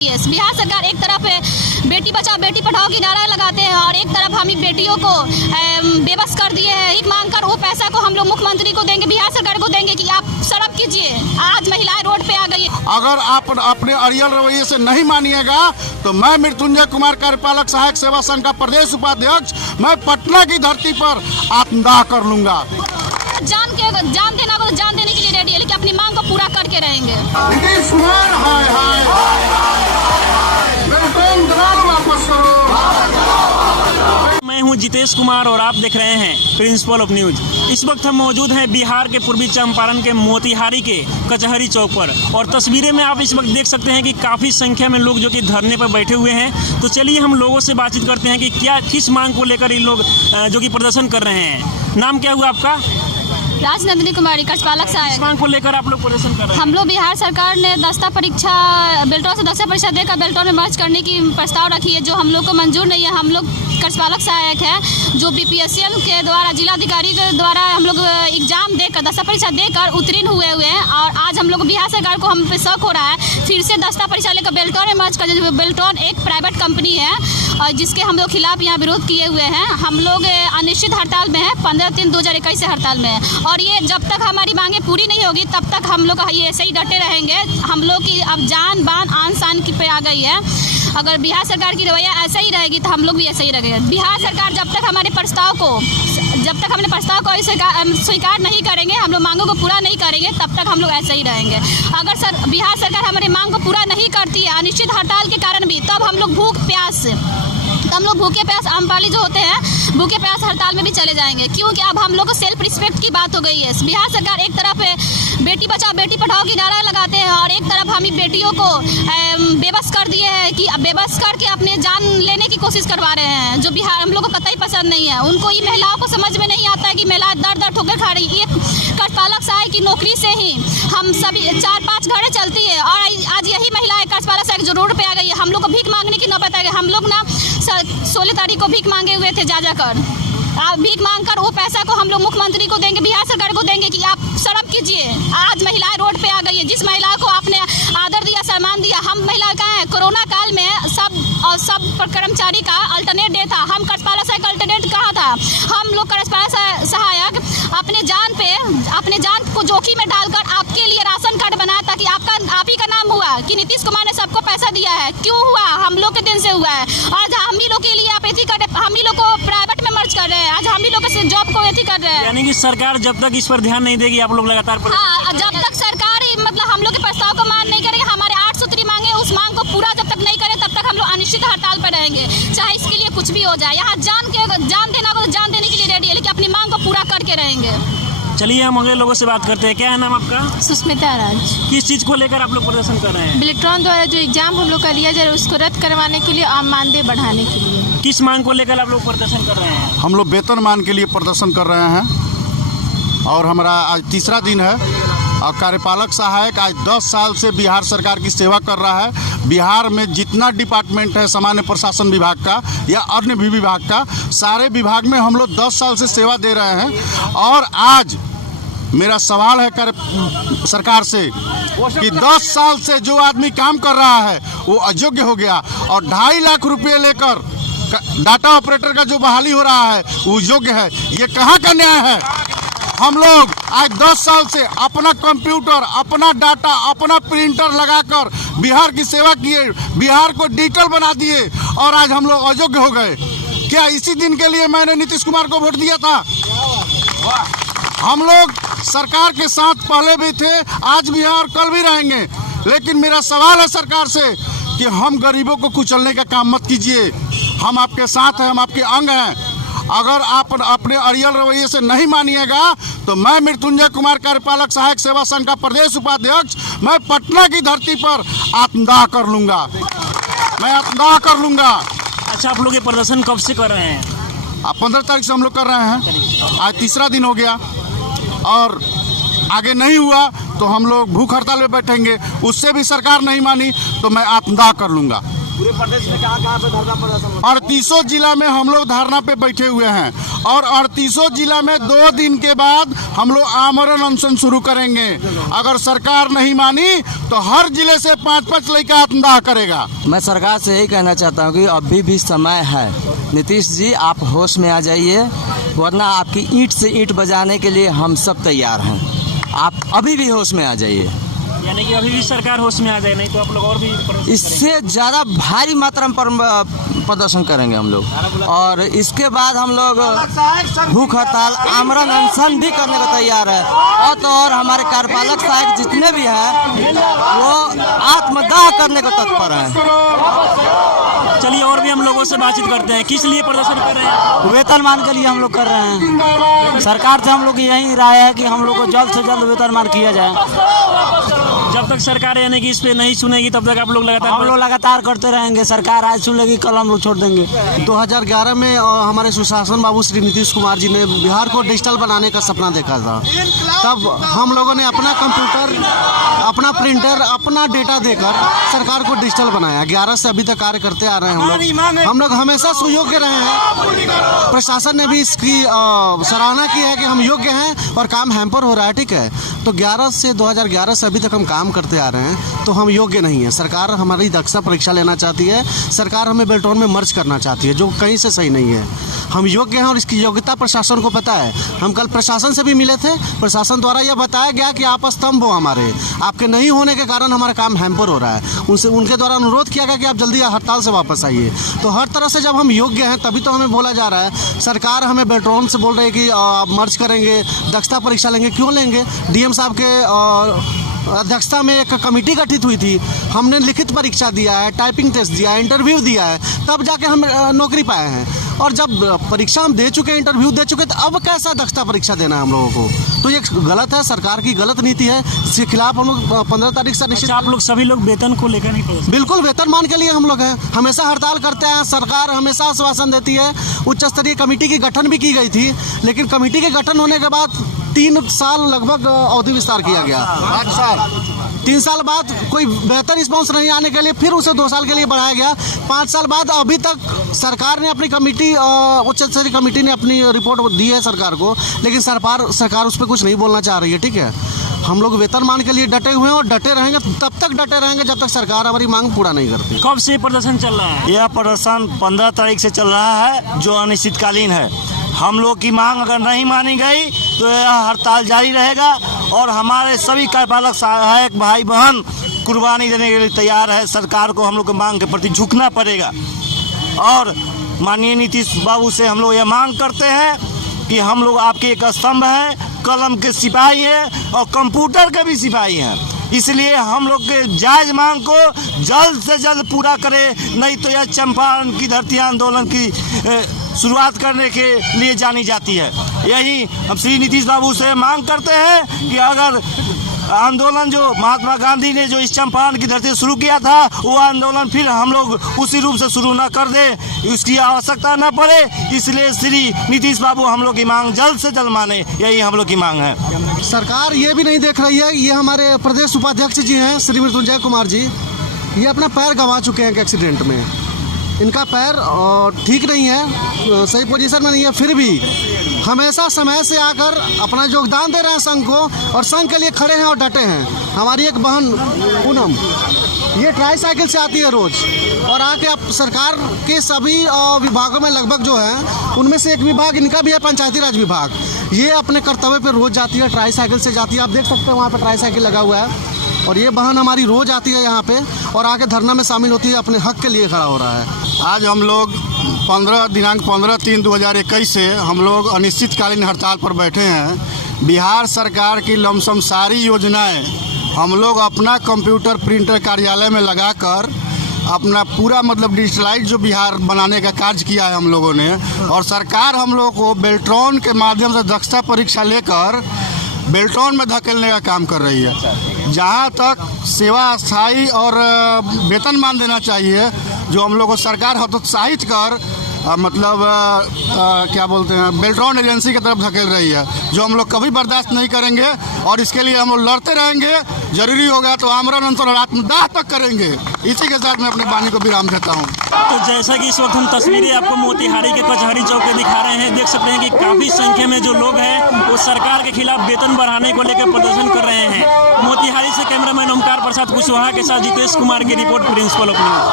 बिहार सरकार एक तरफ बेटी बचाओ बेटी पढ़ाओ की नारा लगाते हैं और एक तरफ हम बेटियों को बेबस कर दिए हैं। एक मांग कर वो पैसा को हम लोग मुख्यमंत्री को देंगे, बिहार सरकार को देंगे कि आप शर्म कीजिए, आज महिलाएं रोड पे आ गई है। अगर आप अपने अड़ियल रवैये से नहीं मानिएगा तो मैं मृत्युंजय कुमार कार्यपालक सहायक सेवा संघ का प्रदेश उपाध्यक्ष मैं पटना की धरती पर आत्मदाह कर लूंगा। जान देना को तो जान देने के लिए रेडी है, लेकिन अपनी मांग को पूरा करके रहेंगे। नीतीश कुमार हाय हाय वापस करो। मैं हूं जितेश कुमार और आप देख रहे हैं प्रिंसिपल ऑफ न्यूज। इस वक्त हम मौजूद हैं बिहार के पूर्वी चंपारण के मोतिहारी के कचहरी चौक पर और तस्वीरें में आप इस वक्त देख सकते हैं कि काफ़ी संख्या में लोग जो कि धरने पर बैठे हुए हैं। तो चलिए हम लोगों से बातचीत करते हैं कि किस मांग को लेकर ये लोग जो कि प्रदर्शन कर रहे हैं। नाम क्या हुआ आपका? राजनंदिनी कुमारी, कार्यपालक सहायक। मांग को लेकर आप लोग प्रदर्शन कर रहे हैं? हम लोग बिहार सरकार ने दस्ता परीक्षा बेल्टॉन से दस्ता परीक्षा देकर बेल्टॉन में मर्ज करने की प्रस्ताव रखी है, जो हम लोग को मंजूर नहीं है। हम लोग कार्यपालक सहायक है, जो बीपीएससीएल के द्वारा जिलाधिकारी के द्वारा हम लोग एग्जाम देकर दस्ता परीक्षा देकर उत्तीर्ण हुए हैं और आज हम लोग बिहार सरकार को हम पे शक हो रहा है फिर से दस्ता परीक्षा लेकर बेल्टॉन में मर्ज कर। बेल्टॉन एक प्राइवेट कंपनी है और जिसके हम लोग खिलाफ यहाँ विरोध किए हुए हैं। हम लोग अनिश्चित हड़ताल में है, 15/3/2021 से हड़ताल में है और ये जब तक हमारी मांगे पूरी नहीं होगी तब तक हम लोग ये ऐसे ही डटे रहेंगे। हम लोग की अब जान बान आन शान की पे आ गई है। अगर बिहार सरकार की रवैया ऐसा ही रहेगी तो हम लोग भी ऐसे ही रहेंगे। बिहार सरकार जब तक हमारे प्रस्ताव को स्वीकार नहीं करेंगे, हम लोग मांगों को पूरा नहीं करेंगे, तब तक हम लोग ऐसे ही रहेंगे। अगर बिहार सरकार हमारी मांग को पूरा नहीं करती है अनिश्चित हड़ताल के कारण भी, तब हम लोग भूखे प्यास आमपाली जो होते हैं भूखे प्यास हड़ताल में भी चले जाएंगे, क्योंकि अब हम लोग को सेल्फ रिस्पेक्ट की बात हो गई है। बिहार सरकार एक तरफ बेटी बचाओ बेटी पढ़ाओ की नारा लगाते हैं और एक तरफ हम बेटियों को बेबस कर दिए हैं कि बेबस करके अपने जान लेने की कोशिश करवा रहे हैं, जो बिहार हम लोग को कतई पसंद नहीं है। उनको ये महिलाओं को समझ में नहीं आता है कि महिला दर दर ठोकर खा रही। एक कार्यपालक सहायक की नौकरी से ही हम सभी 4-5 घड़े चलती है और आज यही महिलाएं कार्यपालक सहायक जो रोड पे आ गई है। हम लोग को भीख मांगने की नौबत आ गई। हम लोग ना 16 तारीख को भीख मांगे हुए थे जाकर। भीख मांग कर वो पैसा को हम लोग मुख्यमंत्री को देंगे, बिहार सरकार को देंगे कि आप शर्म कीजिए, आज महिलाएं रोड पे आ गई है। जिस महिला को आपने आदर दिया सम्मान दिया, हम महिला कहाँ हैं? कोरोना काल में सब कर्मचारी का अल्टरनेट डे था, हम कार्यपालक सहायक अल्टरनेट कहाँ था? हम लोग कार्यपालक सहायक अपने जान को जोखिम में डालकर आपके लिए राशन कार्ड बनाया ताकि आप ही का नाम हुआ कि नीतीश कुमार ने सबको पैसा दिया है। क्यों हुआ? हम लोग के दिन से हुआ है। आज हम ही लोग के लिए आप ऐसी कर, हम ही लोग को प्राइवेट में मर्ज कर रहे हैं, आज हम ही लोग के जॉब को ऐसी कर रहे हैं। यानी कि सरकार जब तक इस पर ध्यान नहीं देगी आप लोग लगातार जब तक सरकार मतलब हम लोग के प्रस्ताव को मान नहीं करेंगे, हमारे 8 सूत्री मांगे उस मांग को पूरा जब तक नहीं करें तब तक हम लोग अनिश्चित हड़ताल पर रहेंगे, चाहे इसके लिए कुछ भी हो जाए। यहाँ जान देना को तो जान देने के लिए रेडी है, लेकिन अपनी मांग को पूरा करके रहेंगे। चलिए हम अगले लोगों से बात करते हैं। क्या है नाम आपका? सुष्मिता राज। किस चीज को लेकर आप लोग प्रदर्शन कर रहे हैं? बेल्टॉन द्वारा जो एग्जाम हम लोग का लिया जा रहा है उसको रद्द करवाने के लिए और मानदेय बढ़ाने के लिए। किस मांग को लेकर आप लोग प्रदर्शन कर रहे हैं? हम लोग वेतन मान के लिए प्रदर्शन कर रहे हैं और हमारा आज तीसरा दिन है और कार्यपालक सहायक आज 10 साल से बिहार सरकार की सेवा कर रहा है। बिहार में जितना डिपार्टमेंट है सामान्य प्रशासन विभाग का या अन्य भी विभाग का, सारे विभाग में हम लोग 10 साल से सेवा दे रहे हैं और आज मेरा सवाल है सरकार से कि 10 साल से जो आदमी काम कर रहा है वो अयोग्य हो गया और 2.5 लाख रुपये लेकर डाटा ऑपरेटर का जो बहाली हो रहा है वो योग्य है। ये कहाँ का न्याय है? हम लोग आज 10 साल से अपना कंप्यूटर, अपना डाटा, अपना प्रिंटर लगाकर बिहार की सेवा किए, बिहार को डिजिटल बना दिए और आज हम लोग अयोग्य हो गए। क्या इसी दिन के लिए मैंने नीतीश कुमार को वोट दिया था? हम लोग सरकार के साथ पहले भी थे, आज भी हैं और कल भी रहेंगे, लेकिन मेरा सवाल है सरकार से कि हम गरीबों को कुचलने का काम मत कीजिए। हम आपके साथ हैं, हम आपके अंग हैं। अगर आप अपने अड़ियल रवैये से नहीं मानिएगा तो मैं मृत्युंजय कुमार कार्यपालक सहायक सेवा संघ का प्रदेश उपाध्यक्ष मैं पटना की धरती पर आत्मदाह कर लूँगा। मैं आत्मदाह कर लूँगा। अच्छा, आप लोग ये प्रदर्शन कब से कर रहे हैं? 15 तारीख से हम लोग कर रहे हैं, आज तीसरा दिन हो गया और आगे नहीं हुआ तो हम लोग भूख हड़ताल में बैठेंगे। उससे भी सरकार नहीं मानी तो मैं आत्मदाह कर लूँगा। पूरे प्रदेश में कहाँ पे धरना प्रदर्शन? 38 जिला में हम लोग धरना पे बैठे हुए हैं और 38 जिला में 2 दिन के बाद हम लोग आमरण अनशन शुरू करेंगे। अगर सरकार नहीं मानी तो हर जिले से 5-5 लड़का आत्मदाह करेगा। मैं सरकार से यही कहना चाहता हूँ कि अभी भी समय है। नीतीश जी, आप होश में आ जाइए, वरना आपकी ईंट से ईंट बजाने के लिए हम सब तैयार हैं। आप अभी भी होश में आ जाइए। यानी कि अभी भी सरकार होश में आ जाए, नहीं तो आप लोग और भी प्रदर्शन इससे ज़्यादा भारी मात्रा में प्रदर्शन करेंगे हम लोग। और इसके बाद हम लोग भूख हड़ताल, आमरण अनशन भी करने को तैयार है। और तो और हमारे कार्यपालक सहायक जितने भी हैं वो आत्मदाह करने को तत्पर हैं। चलिए और भी हम लोगों से बातचीत करते हैं। किस लिए प्रदर्शन कर रहे हैं? वेतनमान के लिए हम लोग कर रहे हैं। सरकार से हम लोग की यही राय है कि हम लोग को जल्द से जल्द वेतनमान किया जाए। जब तक सरकार यानी कि इस पे नहीं सुनेगी तब तक आप लोग हम लोग लगातार करते रहेंगे। सरकार आज सुनेगी, कल हम लोग छोड़ देंगे। 2011 में हमारे सुशासन बाबू श्री नीतीश कुमार जी ने बिहार को डिजिटल बनाने का सपना देखा था। तब हम लोगों ने अपना कंप्यूटर, अपना प्रिंटर, अपना डेटा देकर सरकार को डिजिटल बनाया। 11 से अभी तक कार्य करते आ रहे हैं हम लोग हमेशा सुयोग्य रहे हैं। प्रशासन ने भी इसकी सराहना की है कि हम योग्य हैं और काम हैम्पर हो रहा है। ठीक है, तो 2011 से अभी तक हम काम करते आ रहे हैं, तो हम योग्य नहीं है। सरकार हमारी दक्षता परीक्षा लेना चाहती है। सरकार हमें बेल्ट्रॉन में मर्ज करना चाहती है, जो कहीं से सही नहीं है। हम योग्य हैं और इसकी योग्यता प्रशासन को पता है। हम कल प्रशासन से भी मिले थे। प्रशासन द्वारा यह बताया गया कि आप स्तंभ हो हमारे, आपके नहीं होने के कारण हमारा काम हैम्पर हो रहा है। उनके द्वारा अनुरोध किया गया कि आप जल्दी हड़ताल से वापस आइए। तो हर तरह से जब हम योग्य हैं तभी तो हमें बोला जा रहा है। सरकार हमें बेल्ट्रॉन से बोल रही है कि आप मर्ज करेंगे, दक्षता परीक्षा लेंगे। क्यों लेंगे? डीएम साहब के अध्यक्षता में एक कमेटी गठित हुई थी। हमने लिखित परीक्षा दिया है, टाइपिंग टेस्ट दिया है, इंटरव्यू दिया है, तब जाके हम नौकरी पाए हैं। और जब परीक्षा हम दे चुके, इंटरव्यू दे चुके, तो अब कैसा दक्षता परीक्षा देना है हम लोगों को? तो ये गलत है, सरकार की गलत नीति है। इसके खिलाफ हम लोग 15 तारीख से निश्चित। आप लोग सभी लोग वेतन को लेकर नहीं प्रदर्शन? बिल्कुल, वेतनमान के लिए हम लोग हैं। हमेशा हड़ताल करते हैं। सरकार हमेशा आश्वासन देती है। उच्च स्तरीय कमेटी की गठन भी की गई थी, लेकिन कमेटी के गठन होने के बाद 3 साल लगभग अवधि विस्तार किया गया। 3 साल बाद कोई बेहतर रिस्पॉन्स नहीं आने के लिए फिर उसे 2 साल के लिए बढ़ाया गया। 5 साल बाद अभी तक सरकार ने अपनी कमेटी, उच्च स्तरीय कमेटी ने अपनी रिपोर्ट दी है सरकार को, लेकिन सरकार उस पर कुछ नहीं बोलना चाह रही है। ठीक है, हम लोग वेतनमान के लिए डटे हुए हैं और डटे रहेंगे, तब तक डटे रहेंगे जब तक सरकार हमारी मांग पूरा नहीं करती। कब से प्रदर्शन चल रहा है? यह प्रदर्शन 15 तारीख से चल रहा है, जो अनिश्चितकालीन है। हम लोग की मांग अगर नहीं मानी गई तो यह हड़ताल जारी रहेगा और हमारे सभी कार्यपालक सहायक भाई बहन कुर्बानी देने के लिए तैयार है। सरकार को हम लोग की मांग के प्रति झुकना पड़ेगा। और माननीय नीतीश बाबू से हम लोग यह मांग करते हैं कि हम लोग आपके एक स्तंभ हैं, कलम के सिपाही हैं और कंप्यूटर के भी सिपाही हैं। इसलिए हम लोग के जायज़ मांग को जल्द से जल्द पूरा करें, नहीं तो यह चंपारण की धरती आंदोलन की शुरुआत करने के लिए जानी जाती है। यही हम श्री नीतीश बाबू से मांग करते हैं कि अगर आंदोलन जो महात्मा गांधी ने जो इस चंपारण की धरती शुरू किया था, वो आंदोलन फिर हम लोग उसी रूप से शुरू न कर दे, उसकी आवश्यकता न पड़े। इसलिए श्री नीतीश बाबू हम लोग की मांग जल्द से जल्द माने, यही हम लोग की मांग है। सरकार ये भी नहीं देख रही है। ये हमारे प्रदेश उपाध्यक्ष जी हैं श्री मृत्युंजय कुमार जी, ये अपना पैर गंवा चुके हैं एक्सीडेंट में। इनका पैर ठीक नहीं है, सही पोजीशन में नहीं है, फिर भी हमेशा समय से आकर अपना योगदान दे रहे हैं संघ को और संघ के लिए खड़े हैं और डटे हैं। हमारी एक बहन पूनम, ये ट्राईसाइकिल से आती है रोज और आके अब सरकार के सभी विभागों में लगभग जो है, उनमें से एक विभाग इनका भी है, पंचायती राज विभाग। ये अपने कर्तव्य पर रोज जाती है, ट्राईसाइकिल से जाती है। आप देख सकते हैं वहाँ पर ट्राईसाइकिल लगा हुआ है और ये बहन हमारी रोज आती है यहाँ पे और आके धरना में शामिल होती है, अपने हक के लिए खड़ा हो रहा है। आज हम लोग दिनांक 15/3/2021 से हम लोग अनिश्चितकालीन हड़ताल पर बैठे हैं। बिहार सरकार की लमसम सारी योजनाएं हम लोग अपना कंप्यूटर प्रिंटर कार्यालय में लगाकर अपना पूरा डिजिटलाइज जो बिहार बनाने का कार्य किया है हम लोगों ने, और सरकार हम लोगों को बेल्ट्रॉन के माध्यम से दक्षता परीक्षा लेकर बेल्ट्रॉन में धकेलने का काम कर रही है। जहाँ तक सेवा स्थायी और वेतनमान देना चाहिए, जो हम लोग को सरकार हतोत्साहित कर क्या बोलते हैं बेल्ट्रॉन एजेंसी की तरफ धकेल रही है, जो हम लोग कभी बर्दाश्त नहीं करेंगे और इसके लिए हम लोग लड़ते रहेंगे। जरूरी होगा तो आमरण अनशन और आत्मदाह तक करेंगे। इसी के साथ मैं अपने वाणी को विराम देता हूँ। तो जैसा कि इस वक्त हम तस्वीरें आपको मोतिहारी के कचहरी चौक पे दिखा रहे हैं, देख सकते हैं कि काफ़ी संख्या में जो लोग हैं वो सरकार के खिलाफ वेतन बढ़ाने को लेकर प्रदर्शन कर रहे हैं। मोतिहारी से कैमरामैन ओमकार प्रसाद कुशवाहा के साथ जितेश कुमार की रिपोर्ट, प्रिंसिपल ऑफ न्यूज।